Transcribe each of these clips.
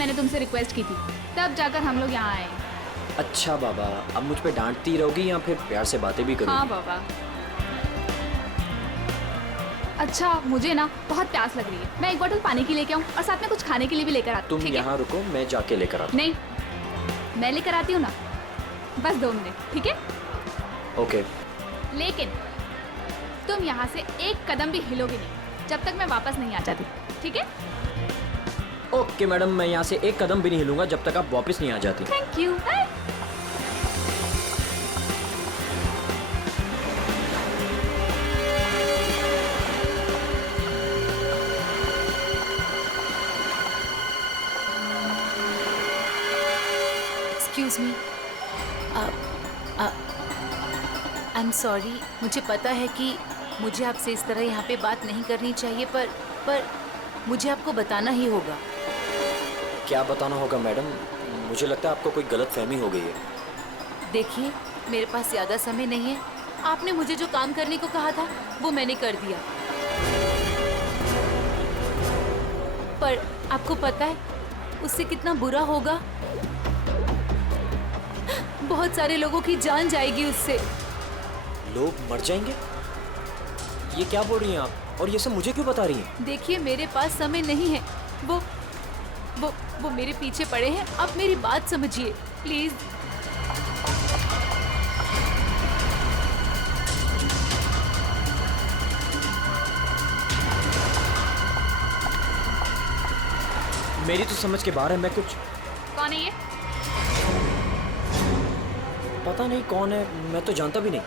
मैंने तुमसे रिक्वेस्ट की थी, तब जाकर हम लोग यहाँ आए। अच्छा बाबा, अब मुझ पे डांटती रहोगी या फिर प्यार से बातें भी करोगी? हाँ बाबा। अच्छा, मुझे ना बहुत प्यास लग रही है, मैं एक बोतल पानी की लेके आऊँ और साथ में कुछ खाने के लिए भी लेकर आती हूँ। तुम यहाँ रुको, मैं जाके लेकर आता हूँ। नहीं, मैं लेकर आती हूँ ना, बस 2 मिनट, ठीक है? ओके। लेकिन तुम यहाँ से एक कदम भी हिलोगे नहीं जब तक मैं वापस नहीं आ जाती, ठीक है? ओके मैडम, मैं यहाँ से एक कदम भी नहीं हिलूंगा जब तक आप वापस नहीं आ जाती। Thank you. Excuse me, I am sorry. मुझे पता है कि मुझे आपसे इस तरह यहाँ पे बात नहीं करनी चाहिए, पर मुझे आपको बताना ही होगा। क्या बताना होगा मैडम? मुझे लगता है आपको कोई गलत फहमी हो गई है। देखिए, मेरे पास ज़्यादा समय नहीं है। आपने मुझे जो काम करने को कहा था वो मैंने कर दिया, पर आपको पता है उससे कितना बुरा होगा? बहुत सारे लोगों की जान जाएगी उससे। लोग मर जाएंगे? ये क्या बोल रही हैं आप? और ये सब मुझे क्यों बता रही हैं? देखिए, मेरे पास समय नहीं है। वो मेरे पीछे पड़े हैं। आप मेरी बात समझिए प्लीज। मेरी तो समझ के बाहर है। मैं कुछ... कौन है ये? पता नहीं कौन है, मैं तो जानता भी नहीं।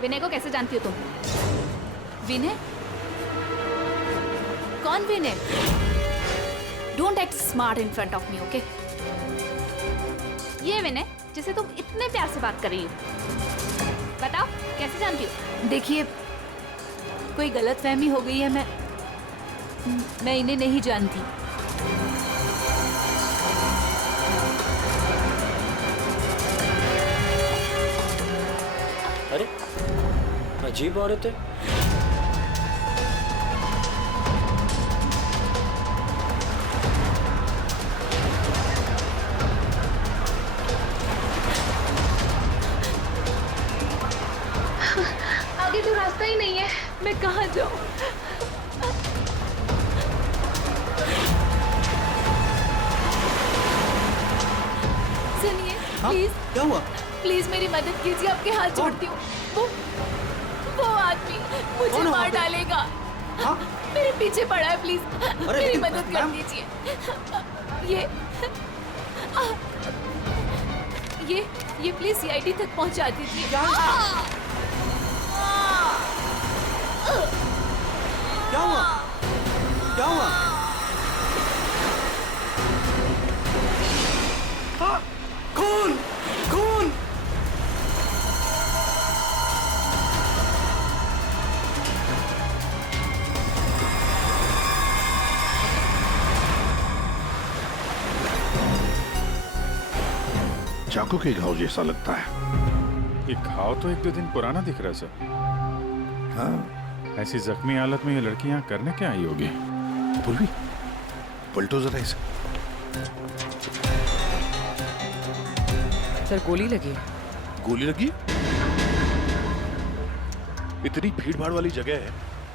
विनय को कैसे जानती हो तुम? विनय? कौन Vinay? Don't act smart in front of me, okay? ये विनय जिसे तुम इतने प्यार से बात कर रही हो। बताओ कैसे जानती हो? देखिए, कोई गलतफहमी हो गई है। मैं इन्हें नहीं जानती। अरे, अजीब औरत है। आगे तो रास्ता ही नहीं है, मैं कहाँ जाऊँ? सुनिए, प्लीज। क्या हुआ? प्लीज मेरी मदद कीजिए, आपके हाथ जोड़ती हूँ। वो आदमी मुझे कौन है वहाँ मार पे? डालेगा। हाँ? मेरे पीछे पड़ा है, प्लीज मेरी लेकिन मदद कर मैम- दीजिए। ये प्लीज सीआईडी तक पहुंचा दीजिए। क्या हुआ? क्या हुआ? हाँ, खून! खून! चाकू के घाव जैसा लगता है। ये घाव तो 1-2 दिन पुराना दिख रहा है सर। हाँ, ऐसी जख्मी हालत में ये लड़की यहाँ करने क्या आई होगी? पूर्वी, पलटो जरा इसे। सर, गोली लगी है। गोली लगी? इतनी भीड़ भाड़ वाली जगह है,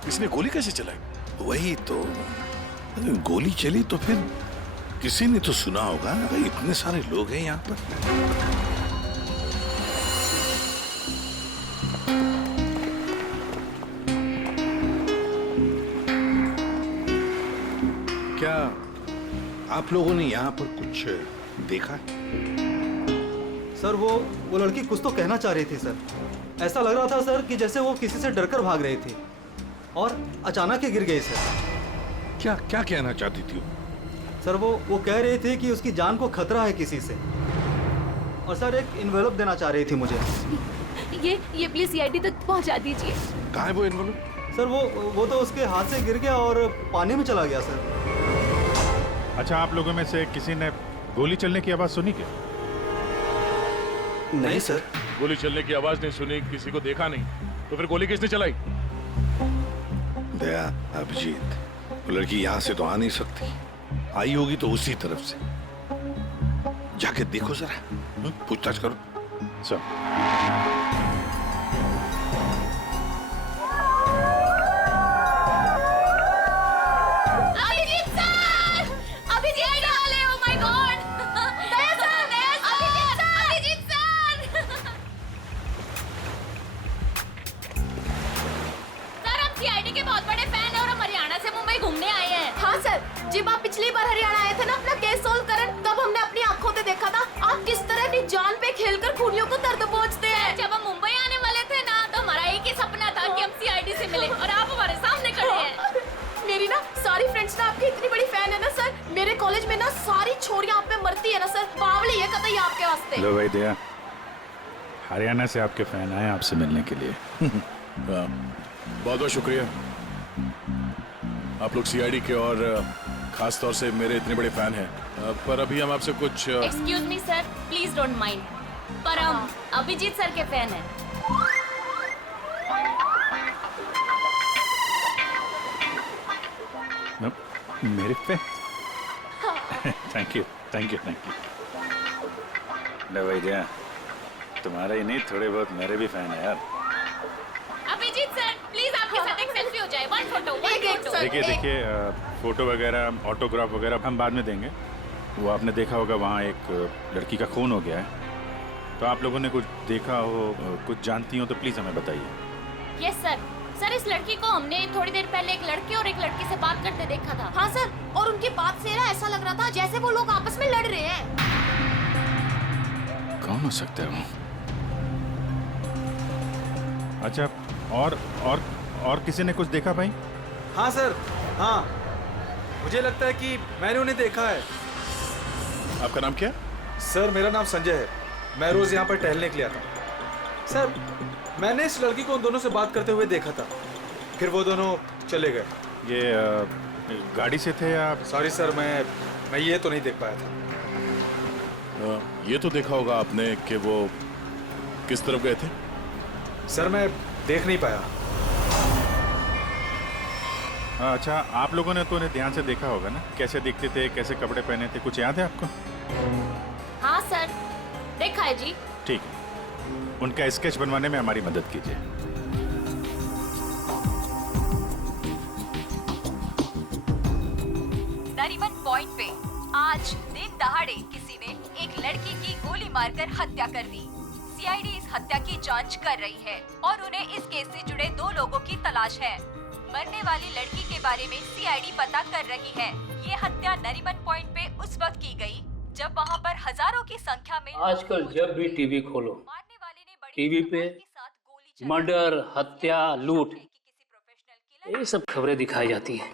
इसने गोली कैसे चलाई? वही तो, अगर गोली चली तो फिर किसी ने तो सुना होगा। अरे इतने सारे लोग हैं यहाँ पर। क्या आप लोगों ने यहाँ पर कुछ देखा? सर, वो लड़की कुछ तो कहना चाह रही थी सर। ऐसा लग रहा था सर कि जैसे वो किसी से डरकर भाग रही थी और अचानक ही गिर गई सर। क्या क्या कहना चाहती थी वो? सर, वो कह रही थी कि उसकी जान को खतरा है किसी से, और सर एक इन्वेलप देना चाह रही थी मुझे। ये प्लीज सीआईडी तक पहुंचा दीजिए। कहाँ है वो इन्वॉल्व? सर, वो तो उसके हाथ से गिर गया और पानी में चला गया सर। अच्छा, आप लोगों में से किसी ने गोली चलने की आवाज सुनी क्या? नहीं सर। गोली चलने की आवाज नहीं सुनी, किसी को देखा नहीं, तो फिर गोली किसने चलाई? दया, अभिजीत, वो लड़की यहाँ से तो आ नहीं सकती, आई होगी तो उसी तरफ से। जाके देखो जरा, पूछताछ करो। सर जब आप पिछली बार हरियाणा आए थे ना अपना केस सोल्व करने, तब हमने अपनी आंखों से देखा था आप किस तरह अपनी जान पे खेलकर खूनियों को दर्द पहुंचते हैं। जब हम मुंबई आने वाले थे ना तो हमारा एक ही सपना था कि हम सीआईडी से मिले और आप हमारे सामने खड़े हैं। मेरी ना सारी फ्रेंड्स ना आपकी इतनी बड़ी फैन है ना सर, मेरे कॉलेज में ना सारी छोरियां आप पे मरती है ना सर, बावली है कतई आपके वास्ते। लो भाई दया, हरियाणा से आपके फैन आए आपसे मिलने के लिए। बहुत बहुत शुक्रिया। आप लोग सीआईडी के और खास तौर से मेरे इतने बड़े फैन हैं, पर अभी हम आपसे कुछ excuse me sir, please don't mind, पर हम अभिजीत सर के फैन हैं। मेरे फैन? Thank you thank you thank you. लो भाई दया, तुम्हारा ही नहीं थोड़े बहुत मेरे भी फैन है यार। अभिजीत सर प्लीज आपके साथ एक सेल्फी हो जाए, वन फोटो। देखिए देखिए, फोटो वगैरह ऑटोग्राफ वगैरह हम बाद में देंगे। वो आपने देखा होगा वहाँ एक लड़की का खून हो गया है, तो आप लोगों ने कुछ देखा हो, कुछ जानती हो तो प्लीज़ हमें बताइए। Yes sir. सर इस लड़की को हमने थोड़ी देर पहले एक लड़के और एक लड़की से बात करते देखा था। हाँ सर, और उनकी बात से ना ऐसा लग रहा था जैसे वो लोग आपस में लड़ रहे हैं। कौन हो सकता है वो? अच्छा, और किसी ने कुछ देखा भाई? हाँ सर, हाँ, मुझे लगता है कि मैंने उन्हें देखा है। आपका नाम क्या? सर मेरा नाम संजय है, मैं रोज यहाँ पर टहलने के लिए आता हूँ। सर मैंने इस लड़की को उन दोनों से बात करते हुए देखा था, फिर वो दोनों चले गए। ये गाड़ी से थे या? सॉरी सर, मैं ये तो नहीं देख पाया था। ये तो देखा होगा आपने कि वो किस तरफ गए थे। सर मैं देख नहीं पाया। अच्छा, आप लोगों ने तो उन्हें ध्यान से देखा होगा ना, कैसे दिखते थे, कैसे कपड़े पहने थे, कुछ याद है आपको? हाँ सर, देखा है जी। ठीक है, उनका स्केच बनवाने में हमारी मदद कीजिए। नरीमन पॉइंट पे आज दिन दहाड़े किसी ने एक लड़की की गोली मारकर हत्या कर दी। सीआईडी इस हत्या की जांच कर रही है और उन्हें इस केस से जुड़े 2 लोगों की तलाश है। मरने वाली लड़की के बारे में सीआईडी पता कर रही है। ये हत्या नरीमन पॉइंट पे उस वक्त की गई जब वहाँ पर हजारों की संख्या में आजकल जब भी टीवी खोलो, टीवी पे मर्डर, हत्या, लूट, ये सब खबरें दिखाई जाती हैं।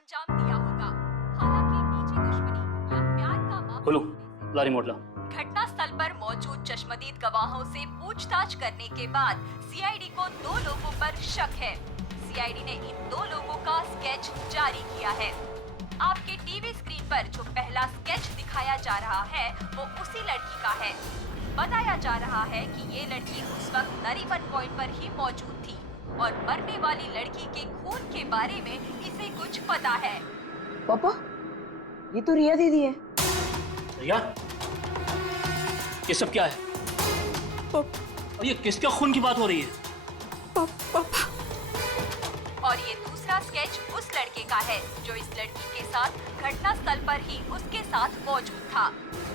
खोलो लारी मोटला। घटना स्थल पर मौजूद चश्मदीद गवाहों से पूछताछ करने के बाद सीआईडी को 2 लोगों पर शक है। सीआईडी ने इन 2 लोगों का स्केच जारी किया है। आपके टीवी स्क्रीन पर जो पहला स्केच दिखाया जा रहा है वो उसी लड़की का है। बताया जा रहा है कि ये लड़की उस वक्त नरीमन पॉइंट पर ही मौजूद थी और मरने वाली लड़की के खून के बारे में इसे कुछ पता है। पापा, ये तो रिया दीदी है। रिया? ये सब क्या है? और ये किसके खून की बात हो रही है? पापा। और ये दूसरा स्केच उस लड़के का है जो इस लड़की के साथ घटना स्थल पर ही उसके साथ मौजूद था।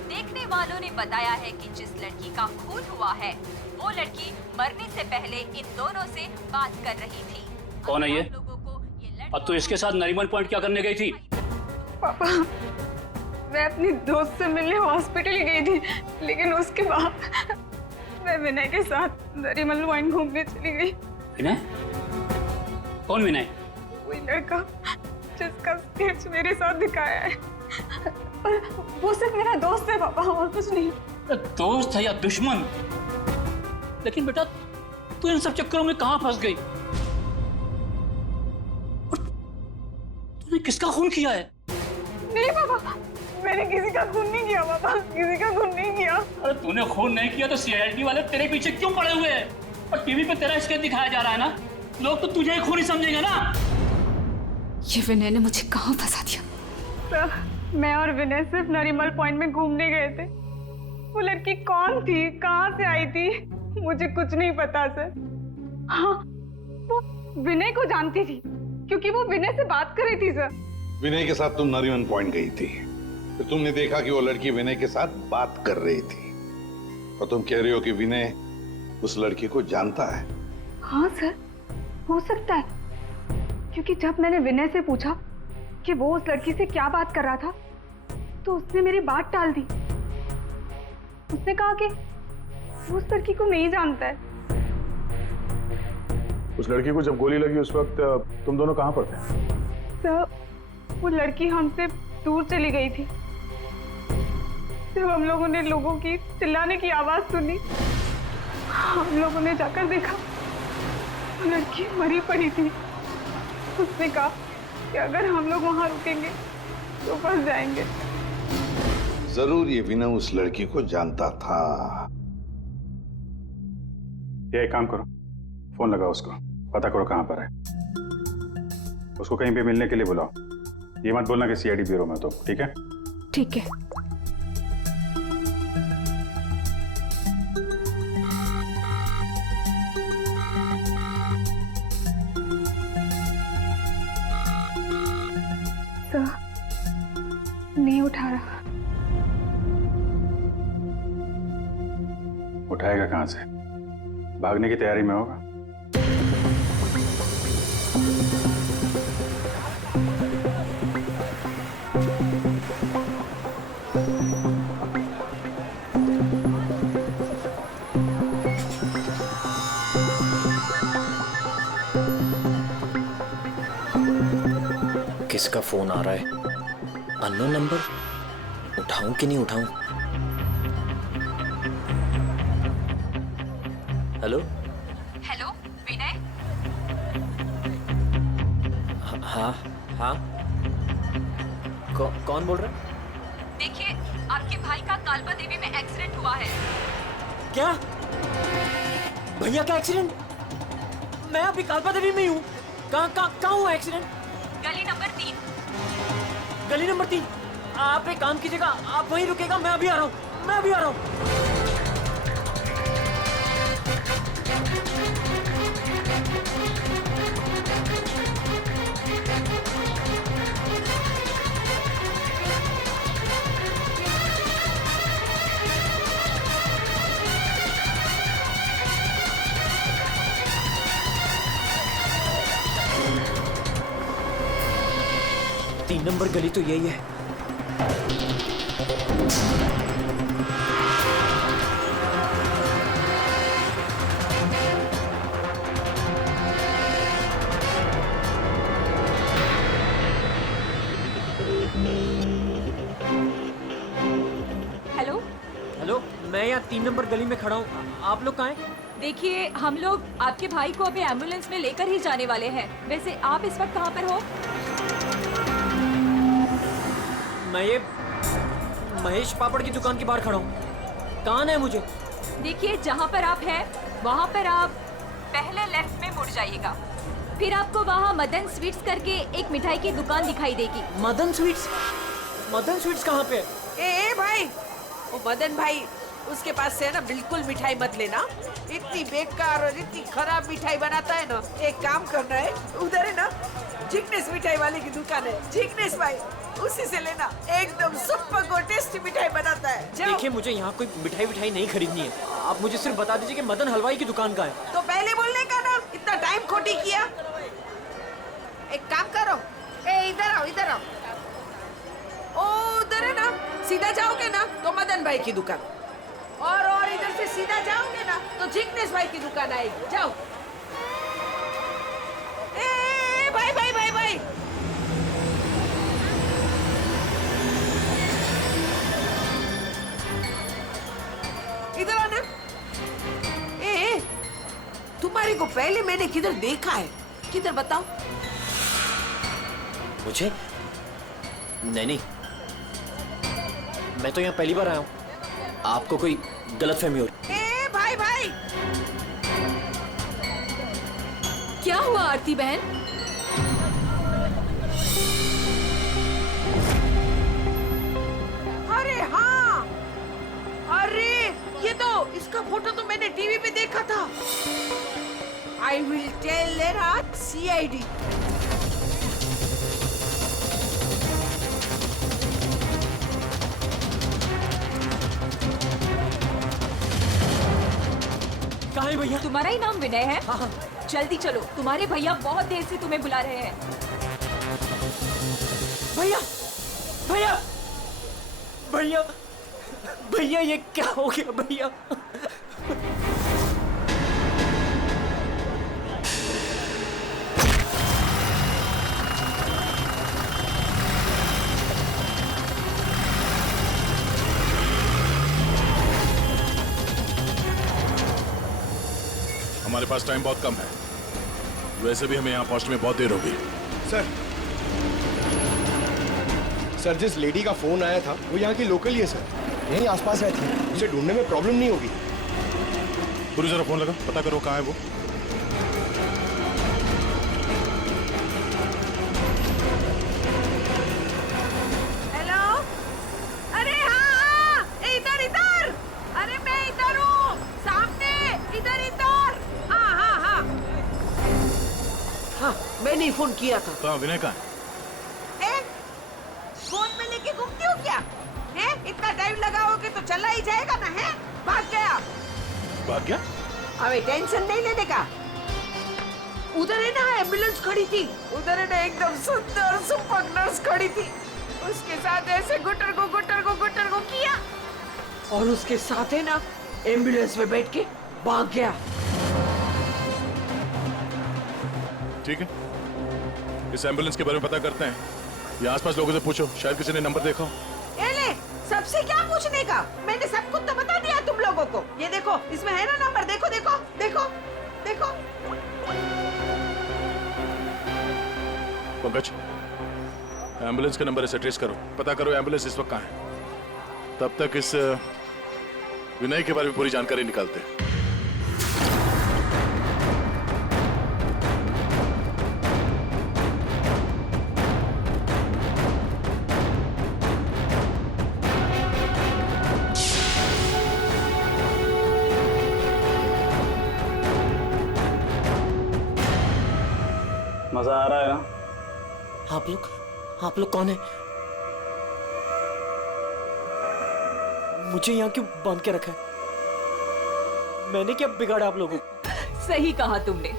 देखने वालों ने बताया है कि जिस लड़की का खून हुआ है वो लड़की मरने से पहले इन दोनों से बात कर रही थी। कौन है ये? और तू इसके साथ नरीमन पॉइंट क्या करने गई थी? पापा, मैं अपनी दोस्त से मिलने हॉस्पिटल गई थी, लेकिन उसके बाद मैं विनय के साथ नरीमन पॉइंट घूमने चली गई। विनय? कौन विनय? वही लड़का जिसका स्केच मेरे साथ दिखाया है, पर वो सिर्फ मेरा दोस्त है पापा, और कुछ नहीं। दोस्त है या दुश्मन? लेकिन बेटा तू इन सब चक्करों में कहाँ फंस गई? तूने किसका खून किया है? नहीं पापा, मैंने किसी का खून नहीं किया पापा, किसी का खून नहीं किया। अरे तूने खून नहीं किया तो सीआईडी वाले तेरे पीछे क्यों पड़े हुए हैं? और टीवी पे तेरा स्केच दिखाया जा रहा है ना, लोग तो तुझे ही खूनी समझेंगे ना। ये विनय ने मुझे कहाँ फंसा दिया। सर मैं और विनय सिर्फ नरीमल पॉइंट में घूमने गए थे। वो लड़की कौन थी, कहाँ से आई थी, मुझे कुछ नहीं पता सर। हाँ वो विनय को जानती थी क्योंकि वो विनय से बात कर रही थी सर। विनय के साथ तुम नरीमन पॉइंट गई थी, फिर तुमने देखा कि वो लड़की विनय के साथ बात कर रही थी, और तुम कह रही हो कि विनय उस लड़की को जानता है। हाँ सर, हो सकता है, क्योंकि जब मैंने विनय से पूछा कि वो उस लड़की से क्या बात कर रहा था तो उसने मेरी बात टाल दी। उसने कहा कि वो उस लड़की को नहीं जानता है। उस लड़की को जब गोली लगी उस वक्त तुम दोनों कहाँ पर थे? सर वो लड़की हमसे दूर चली गई थी। जब हम लोगों ने लोगों की चिल्लाने की आवाज सुनी, हम लोगों ने जाकर देखा वो लड़की मरी पड़ी थी। उसने कहा कि अगर हम लोग वहां रुकेंगे तो फंस जाएंगे। जरूर ये विनय उस लड़की को जानता था। ये एक काम करो, फोन लगाओ उसको, पता करो कहाँ पर है। उसको कहीं पे मिलने के लिए बुलाओ। ये मत बोलना कि सीआईडी ब्यूरो में, तो ठीक है? ठीक है। सर नहीं उठा रहा। उठाएगा कहाँ से? भागने की तैयारी में होगा। किसका फोन आ रहा है? Unknown number. उठाऊं कि नहीं उठाऊं? हेलो हेलो विनय, हाँ हाँ, कौन बोल रहा है? देखिए आपके भाई का कालबा देवी में एक्सीडेंट हुआ है। क्या? भैया का एक्सीडेंट? मैं अभी कालपा देवी में ही हूँ। कहाँ हुआ एक्सीडेंट? गली नंबर 3। गली नंबर 3? आप एक काम कीजिएगा, आप वहीं रुकेगा, मैं अभी आ रहा हूँ। तीन नंबर गली तो यही है। हेलो हेलो, मैं यहाँ 3 नंबर गली में खड़ा हूँ। आप लोग कहाँ हैं? देखिए हम लोग आपके भाई को अभी एम्बुलेंस में लेकर ही जाने वाले हैं। वैसे आप इस वक्त कहाँ पर हो? मैं ये महेश पापड़ की दुकान के बाहर खड़ा हूँ। कहाँ है मुझे? देखिए जहाँ पर आप हैं वहाँ पर आप पहले लेफ्ट में मुड़ जाइएगा, फिर आपको वहाँ मदन स्वीट्स करके एक मिठाई की दुकान दिखाई देगी। मदन स्वीट्स? मदन स्वीट्स कहाँ पे है? ए भाई, वो मदन भाई, उसके पास से ना बिल्कुल मिठाई मत लेना। इतनी बेकार और इतनी खराब मिठाई बनाता है ना। एक काम करना है, उधर है ना जिग्नेश मिठाई वाले की दुकान है, जिग्नेश भाई, उसी से लेना। एकदम सुपर और टेस्टी मिठाई बनाता है। देखिए मुझे यहाँ कोई मिठाई नहीं खरीदनी है। आप मुझे सिर्फ बता दीजिए कि मदन हलवाई की दुकान कहाँ है। तो पहले बोलने का ना, इतना टाइम खोटी किया। एक काम करो, इधर आओ, इधर आओ। ओ उधर है ना, सीधा जाओगे ना तो मदन भाई की दुकान, और इधर से सीधा जाओगे ना तो जिग्नेश भाई की दुकान आएगी। जाओ। भाई भाई भाई भाई, इधर आना। तुम्हारे को पहले मैंने किधर देखा है? किधर बताओ? मुझे? नहीं, मैं तो यहाँ पहली बार आया हूँ। आपको कोई गलतफहमी हो रही? भाई भाई, क्या हुआ आरती बहन? हाँ, अरे ये तो इसका फोटो तो मैंने टीवी पे देखा था। आई विल टेल आज सीआईडी। कहाँ है भैया? तुम्हारा ही नाम विनय है? हाँ हाँ। जल्दी चलो, तुम्हारे भैया बहुत देर से तुम्हें बुला रहे हैं। भैया भैया भैया भैया, ये क्या हो गया भैया? हमारे पास टाइम बहुत कम है, वैसे भी हमें यहाँ पहुँचने में बहुत देर होगी। सर जिस लेडी का फोन आया था वो यहाँ की लोकल ही है सर, यहीं आसपास रहती है, उसे ढूंढने में प्रॉब्लम नहीं होगी। पूरी जरा फोन लगा, पता करो कहाँ है वो। हेलो, अरे हाँ, इधर इधर, अरे मैं इधर हूँ, सामने, इधर इधर। हाँ हाँ हाँ हाँ, मैंने ही फोन किया था। कहाँ विनय कहाँ है? फोन में लेके घूमती हो क्या? हैं? इतना टाइम लगाओगे तो चला ही जाएगा ना, है? भाग गया। भाग गया? अबे टेंशन नहीं लेने का। उधर है ना एम्बुलेंस खड़ी थी, उधर है ना एकदम सुंदर सुपर नर्स खड़ी थी, उसके साथ ऐसे गुटर को किया और उसके साथ है ना एम्बुलेंस में बैठ के भाग गया। ठीक है, इस एम्बुलेंस के बारे में पता करते हैं। ये आसपास लोगों से पूछो, शायद किसी ने नंबर देखा हो। ले, सबसे क्या पूछने का? मैंने सब कुछ तो बता दिया तुम लोगों को। ये देखो, इसमें है ना नंबर, देखो देखो देखो देखो। पंकज, एम्बुलेंस का नंबर इसे ट्रेस करो, पता करो एम्बुलेंस इस वक्त कहाँ है। तब तक इस विनय के बारे में पूरी जानकारी निकालते हैं। मजा आ रहा है ना? आप लोग कौन है? मुझे यहाँ क्यों बांध के रखा है? मैंने क्या बिगाड़ा आप लोगों को? सही कहा तुमने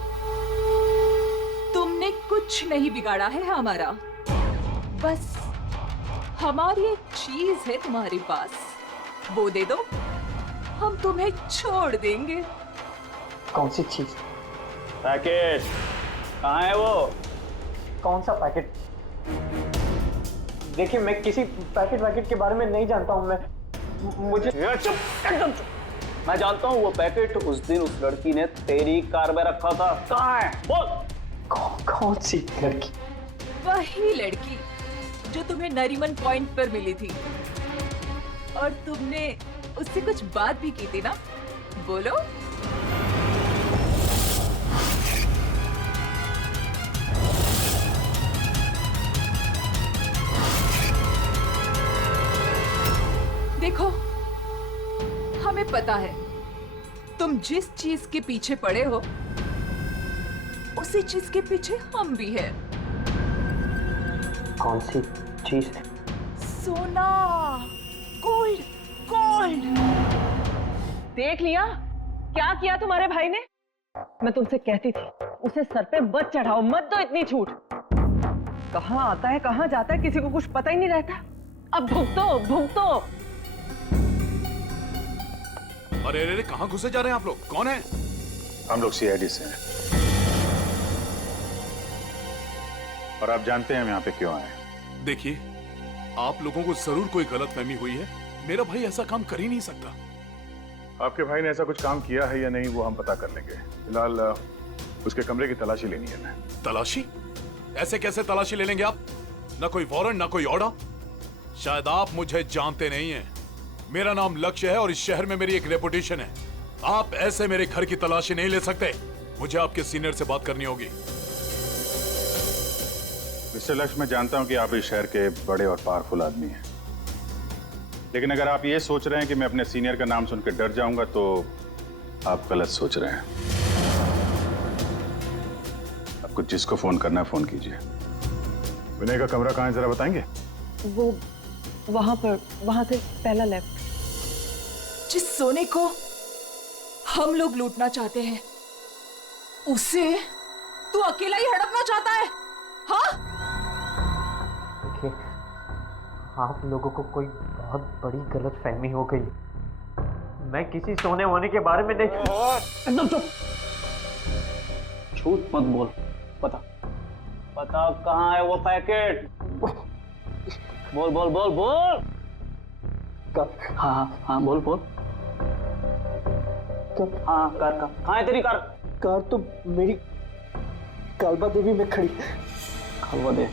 कुछ नहीं बिगाड़ा है हमारा। बस हमारी एक चीज है तुम्हारे पास, वो दे दो, हम तुम्हें छोड़ देंगे। कौन सी चीज? पैकेट कहाँ है वो? कौन सा पैकेट? देखिए मैं किसी पैकेट के बारे में नहीं जानता हूँ। मैं मुझे चुप, एकदम चुप। मैं जानता हूँ वो पैकेट उस दिन उस लड़की ने तेरी कार में रखा था। कहाँ है बोल? कौन सी लड़की? वही लड़की जो तुम्हें नरीमन पॉइंट पर मिली थी और तुमने उससे कुछ बात भी की थी ना, बोलो। देखो, हमें पता है तुम जिस चीज के पीछे पड़े हो उसी चीज के पीछे हम भी हैं। कौन सी चीज? सोना, गोल्ड, गोल्ड। देख लिया क्या किया तुम्हारे भाई ने? मैं तुमसे कहती थी उसे सर पे मत चढ़ाओ, मत दो इतनी छूट। कहाँ आता है कहाँ जाता है किसी को कुछ पता ही नहीं रहता। अब भुगतो भुगतो। अरे अरे कहाँ घुसे जा रहे हैं आप लोग? कौन है? हम लोग सीआईडी से हैं और आप जानते हैं हम यहाँ पे क्यों आए। देखिए, आप लोगों को जरूर कोई गलतफहमी हुई है। मेरा भाई ऐसा काम कर ही नहीं सकता। आपके भाई ने ऐसा कुछ काम किया है या नहीं वो हम पता कर लेंगे। फिलहाल उसके कमरे की तलाशी लेनी है। मैं तलाशी? ऐसे कैसे तलाशी ले लेंगे आप? ना कोई वारंट ना कोई ऑर्डर। शायद आप मुझे जानते नहीं हैं। मेरा नाम लक्ष्य है और इस शहर में मेरी एक रेपुटेशन है। आप ऐसे मेरे घर की तलाशी नहीं ले सकते। मुझे आपके सीनियर से बात करनी होगी। मिस्टर लक्ष्य, मैं जानता हूं कि आप इस शहर के बड़े और पावरफुल आदमी हैं, लेकिन अगर आप ये सोच रहे हैं कि मैं अपने सीनियर का नाम सुन के डर जाऊंगा तो आप गलत सोच रहे हैं। आपको जिसको फोन करना है फोन कीजिए। विनय का कमरा कहाँ है जरा बताएंगे? वो वहां पर, वहां से पहला लेफ्ट। जिस सोने को हम लोग लूटना चाहते हैं उसे तू अकेला ही हड़पना चाहता है? हाँ? देखिए, आप लोगों को कोई बहुत बड़ी गलतफहमी हो गई। मैं किसी सोने वोने के बारे में नहीं। एकदम चुप, झूठ मत बोल। पता कहाँ है वो पैकेट? बोल बोल बोल बोल। हाँ हाँ बोल बोल। हाँ कार कहाँ है तेरी कार? कार तो मेरी कालबा देवी में खड़ी। कालबा देवी?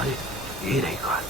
अरे ये रही कार।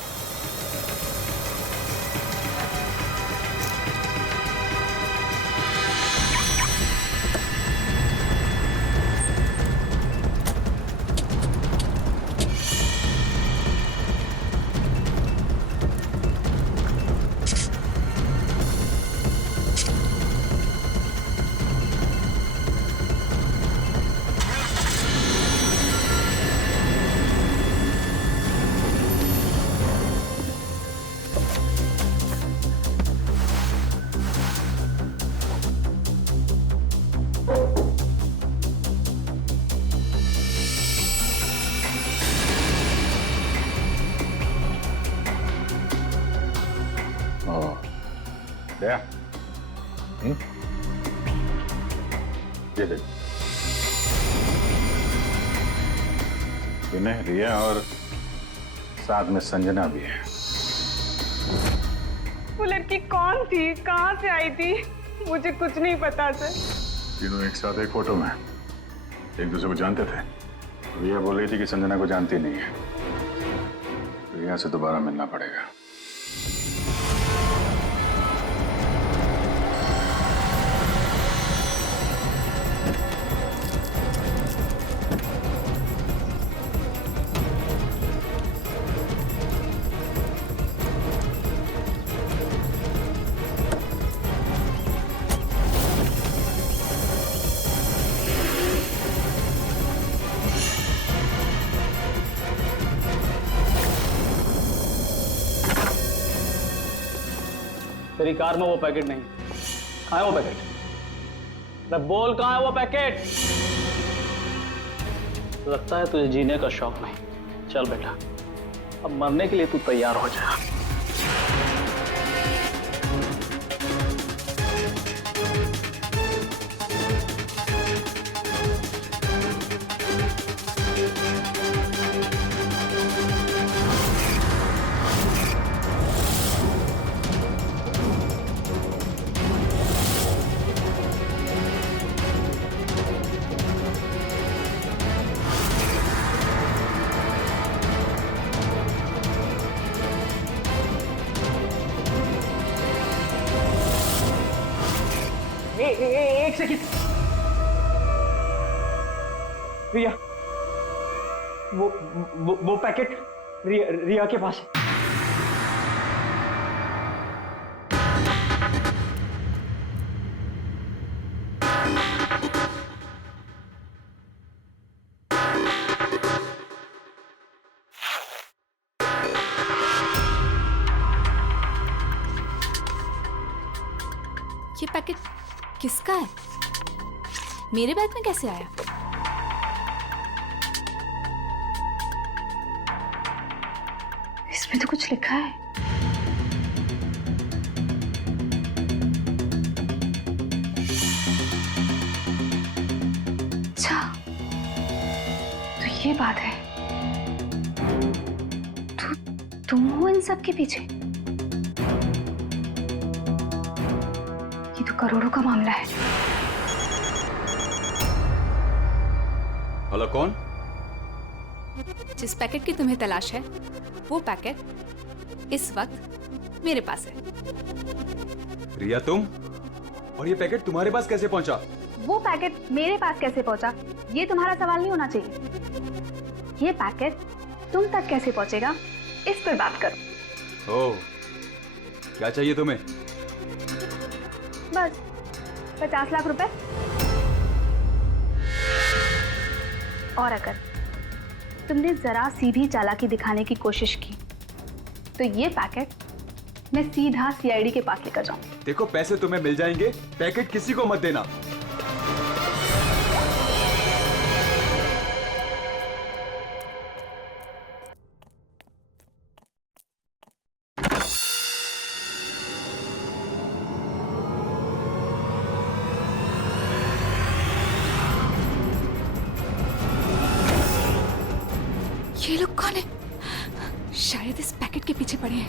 दया, ये देख, विनय, रिया और साथ में संजना भी है। वो लड़की कौन थी, कहाँ से आई थी? मुझे कुछ नहीं पता सर। तीनों एक साथ एक फोटो में एक दूसरे को जानते थे। रिया बोल रही थी कि संजना को जानती नहीं है। रिया से दोबारा मिलना पड़ेगा। तेरी कार में वो पैकेट नहीं। कहाँ है वो पैकेट? अरे बोल कहाँ है वो पैकेट? लगता है तुझे जीने का शौक नहीं। चल बेटा, अब मरने के लिए तू तैयार हो जा। एक सेकंड, रिया, वो पैकेट रिया के पास है। ये पैकेट किसका है? मेरे बैग में कैसे आया? इसमें तो कुछ लिखा है। अच्छा, तो ये बात है। तुम हो इन सब के पीछे? ये तो करोड़ों का मामला है। हेलो, कौन? जिस पैकेट की तुम्हें तलाश है वो पैकेट इस वक्त मेरे पास है। रिया तुम? और ये पैकेट तुम्हारे पास कैसे पहुंचा? वो पैकेट मेरे पास कैसे पहुंचा ये तुम्हारा सवाल नहीं होना चाहिए। ये पैकेट तुम तक कैसे पहुंचेगा इस पर बात करो। ओह, क्या चाहिए तुम्हें? बस 50 लाख रुपए। और अगर तुमने जरा सी भी चालाकी दिखाने की कोशिश की तो ये पैकेट मैं सीधा सीआईडी के पास लेकर जाऊं। देखो पैसे तुम्हें मिल जाएंगे, पैकेट किसी को मत देना। ये लोग कौन है? शायद इस पैकेट के पीछे पड़े हैं।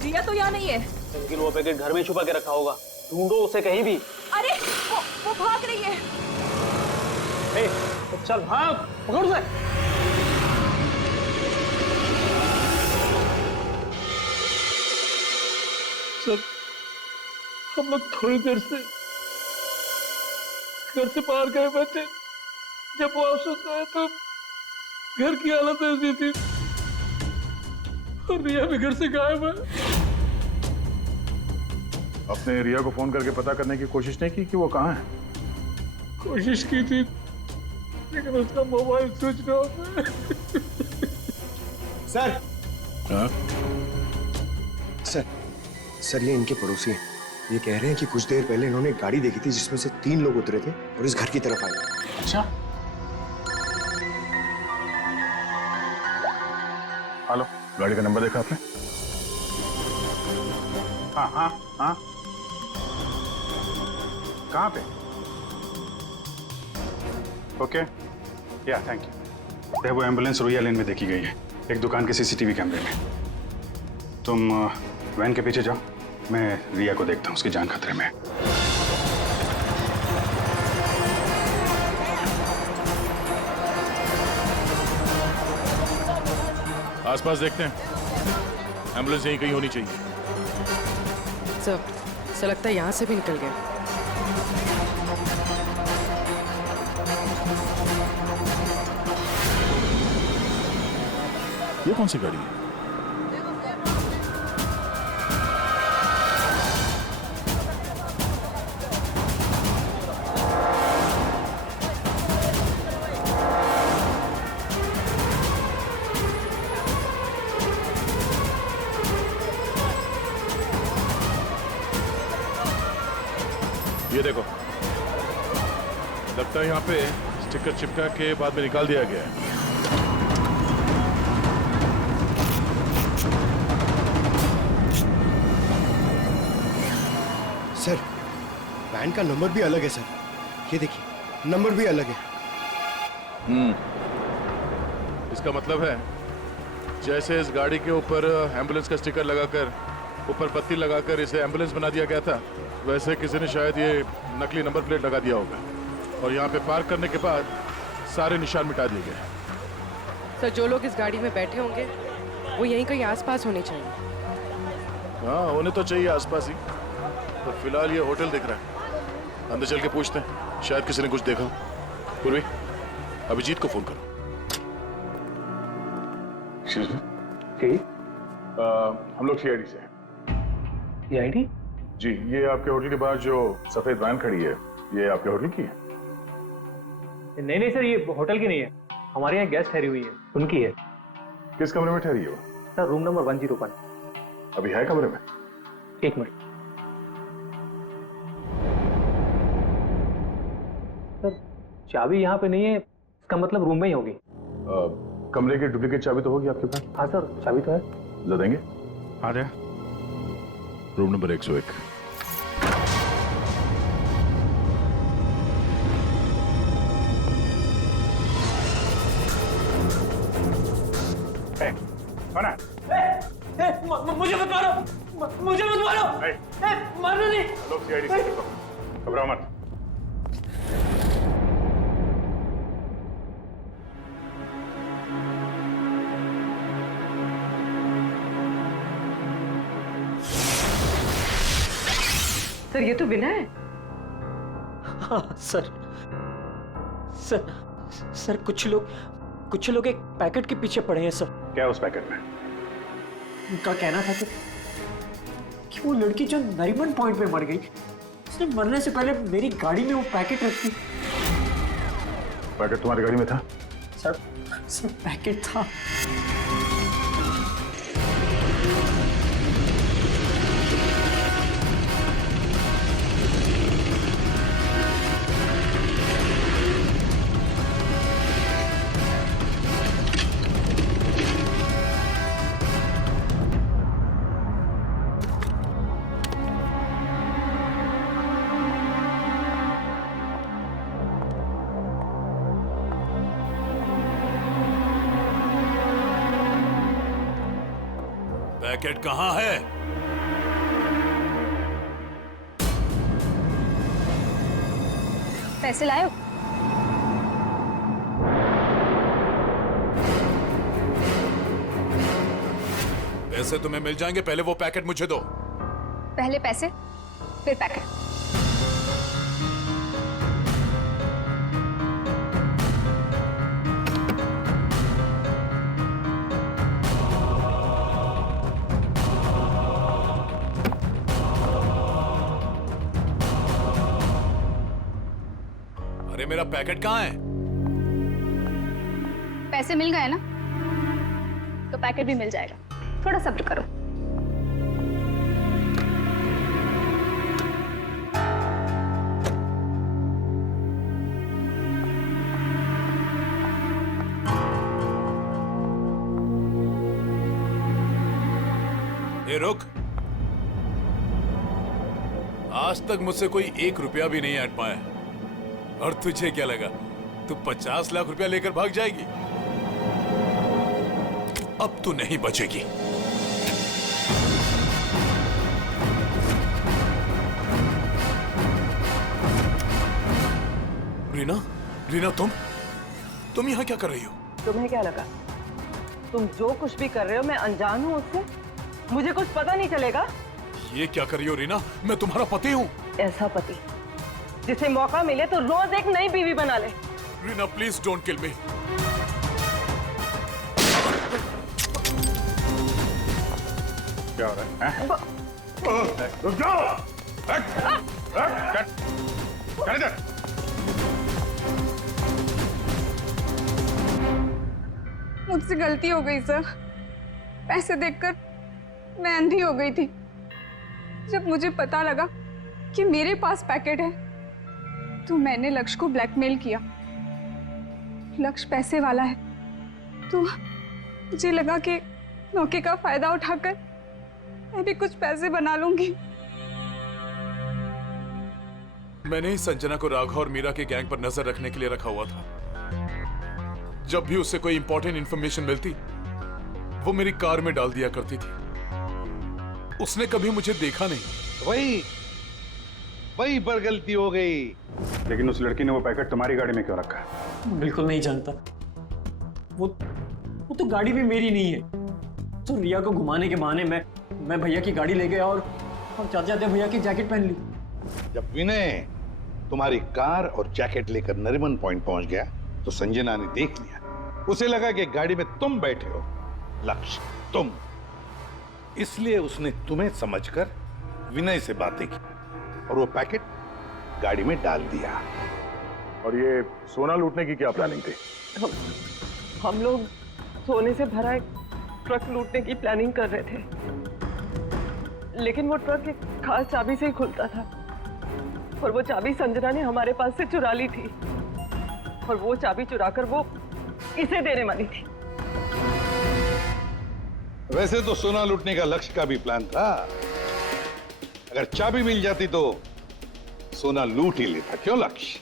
रिया तो यहाँ नहीं है। लेकिन वो पैकेट घर में छुपा के रखा होगा, ढूंढो उसे कहीं भी। अरे वो भाग रही है। तो चल भाग, पकड़ उसे। सर, हम लोग थोड़ी देर से घर से बाहर गए बच्चे, जब वापस आए तो घर की हालत ऐसी थी और रिया भी घर से गायब है। आपने रिया को फोन करके पता करने की कोशिश नहीं की कि वो कहाँ है? कोशिश की थी लेकिन उसका मोबाइल स्विच ऑफ है। सर सर ये इनके पड़ोसी हैं। ये कह रहे हैं कि कुछ देर पहले इन्होंने एक गाड़ी देखी थी जिसमें से 3 लोग उतरे थे और इस घर की तरफ आए। अच्छा, हेलो, गाड़ी का नंबर देखा आपने? हाँ हाँ हाँ, कहाँ पे? ओके, या थैंक यू। वो एम्बुलेंस रोया लेन में देखी गई है, एक दुकान के सीसीटीवी कैमरे में। तुम वैन के पीछे जाओ, मैं रिया को देखता हूँ, उसकी जान खतरे में है। आसपास देखते हैं, एम्बुलेंस यहीं कहीं होनी चाहिए। सर लगता है यहाँ से भी निकल गए। ये कौन सी गाड़ी है? ये देखो, लगता है यहाँ पे स्टिकर चिपका के बाद में निकाल दिया गया है। सर वैन का नंबर भी अलग है सर, ये देखिए नंबर भी अलग है। इसका मतलब है जैसे इस गाड़ी के ऊपर एम्बुलेंस का स्टिकर लगाकर ऊपर पत्ती लगाकर इसे एम्बुलेंस बना दिया गया था, वैसे किसी ने शायद ये नकली नंबर प्लेट लगा दिया होगा और यहाँ पे पार्क करने के बाद सारे निशान मिटा दिए गए। सर जो लोग इस गाड़ी में बैठे होंगे वो यहीं कहीं आसपास होने चाहिए। हाँ, होने तो चाहिए आसपास ही। तो फिलहाल ये होटल दिख रहा है, अंदर चल के पूछते हैं, शायद किसी ने कुछ देखा। पूर्वी, अभिजीत को फोन करो। Excuse me? हम लोग सीआईडी से हैं। सीआईडी? जी, ये आपके होटल के बाहर जो सफेद वैन खड़ी है, ये आपके होटल की है? नहीं नहीं सर, ये होटल की नहीं है, हमारे यहाँ गेस्ट ठहरी हुई है, उनकी है। किस कमरे में ठहरी है वो? Sir room number 101। अभी है कमरे में? एक मिनट सर, चाबी यहाँ पे नहीं है, इसका मतलब रूम में ही होगी। कमरे की डुप्लीकेट चाबी तो होगी आपके पास? हाँ सर, चाबी तो है। ला देंगे? आ जाए। Room number 101। मुझे मत मारो, मुझे मत मारो, मारो नहीं। लोग सीआईडी से घबराओ मत। सर ये तो विनय है। हाँ सर, सर कुछ लोग एक पैकेट के पीछे पड़े हैं सर। क्या है उस पैकेट में? उनका कहना था कि वो लड़की जो नरीमन पॉइंट पे मर गई, उसने मरने से पहले मेरी गाड़ी में वो पैकेट रखी। पैकेट तुम्हारी गाड़ी में था? सर पैकेट था। पैकेट कहाँ है? पैसे लाए? पैसे तुम्हें मिल जाएंगे, पहले वो पैकेट मुझे दो। पहले पैसे फिर पैकेट। अरे मेरा पैकेट कहाँ है? पैसे मिल गए ना, तो पैकेट भी मिल जाएगा। थोड़ा सब्र करो। ए रुक, आज तक मुझसे कोई 1 रुपया भी नहीं ऐड पाया, और तुझे क्या लगा तू 50 लाख रुपया लेकर भाग जाएगी? अब तू नहीं बचेगी। रीना तुम यहाँ क्या कर रही हो? तुम्हें क्या लगा तुम जो कुछ भी कर रहे हो मैं अनजान हूँ उससे? मुझे कुछ पता नहीं चलेगा? ये क्या कर रही हो रीना? मैं तुम्हारा पति हूँ। ऐसा पति जिसे मौका मिले तो रोज एक नई बीवी बना ले। रीना प्लीज डोंट किल मी। क्या हो रहा है? रुक जाओ। मुझसे गलती हो गई सर। पैसे देखकर मैं अंधी हो गई थी। जब मुझे पता लगा कि मेरे पास पैकेट है तो मैंने लक्ष्य को ब्लैकमेल किया। लक्ष्य पैसे वाला है तो मुझे लगा कि मौके का फायदा उठाकर मैं भी कुछ पैसे बना लूंगी। मैंने ही संजना को राघव और मीरा के गैंग पर नजर रखने के लिए रखा हुआ था। जब भी उससे कोई इंपॉर्टेंट इंफॉर्मेशन मिलती वो मेरी कार में डाल दिया करती थी। उसने कभी मुझे देखा नहीं। वही पर गलती हो गई। लेकिन उस लड़की ने वो पैकेट तुम्हारी गाड़ी में क्यों रखा है? बिल्कुल नहीं जानता। वो तो गाड़ी भी मेरी नहीं है। तो रिया को घुमाने के बहाने मैं भैया की गाड़ी ले गया और जाते जाते भैया की जैकेट पहन ली। जब विनय तुम्हारी कार और जैकेट लेकर नरीमन पॉइंट पहुंच गया तो संजना ने देख लिया। उसे लगा कि गाड़ी में तुम बैठे हो, लक्ष्य तुम, इसलिए उसने तुम्हें समझकर विनय से बातें की और वो पैकेट गाड़ी में डाल दिया। और ये सोना लूटने की क्या प्लानिंग थी? हम लोग सोने से भरा एक ट्रक लूटने की प्लानिंग कर रहे थे, लेकिन वो ट्रक एक खास चाबी से ही खुलता था और वो चाबी संजना ने हमारे पास से चुरा ली थी और वो चाबी चुराकर वो इसे देने वाली थी। वैसे तो सोना लूटने का लक्ष्य का भी प्लान था। अगर चाबी मिल जाती तो सोना लूट ही लेता, क्यों लक्ष्य?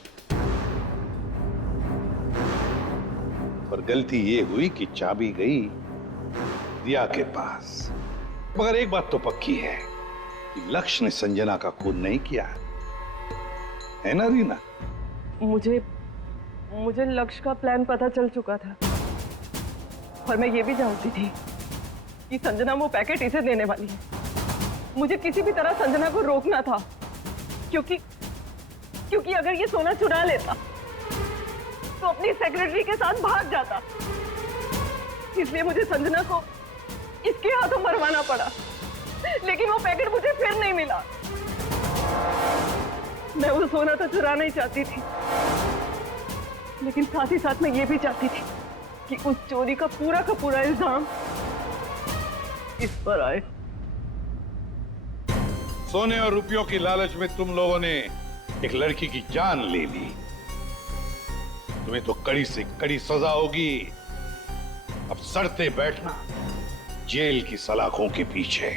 पर गलती ये हुई कि चाबी गई रिया के पास। मगर एक बात तो पक्की है कि लक्ष्य ने संजना का खून नहीं किया, है ना रीना? मुझे लक्ष्य का प्लान पता चल चुका था और मैं ये भी जानती थी कि संजना वो पैकेट इसे देने वाली है। मुझे किसी भी तरह संजना को रोकना था, क्योंकि अगर ये सोना चुरा लेता तो अपनी सेक्रेटरी के साथ भाग जाता। इसलिए मुझे संजना को इसके हाथों मरवाना पड़ा, लेकिन वो पैकेट मुझे फिर नहीं मिला। मैं वो सोना तो चुराना ही चाहती थी, लेकिन साथ ही साथ मैं ये भी चाहती थी कि उस चोरी का पूरा इल्जाम इस पर आए। सोने और रुपयों की लालच में तुम लोगों ने एक लड़की की जान ले ली। तुम्हें तो कड़ी से कड़ी सजा होगी। अब सड़ते बैठना जेल की सलाखों के पीछे।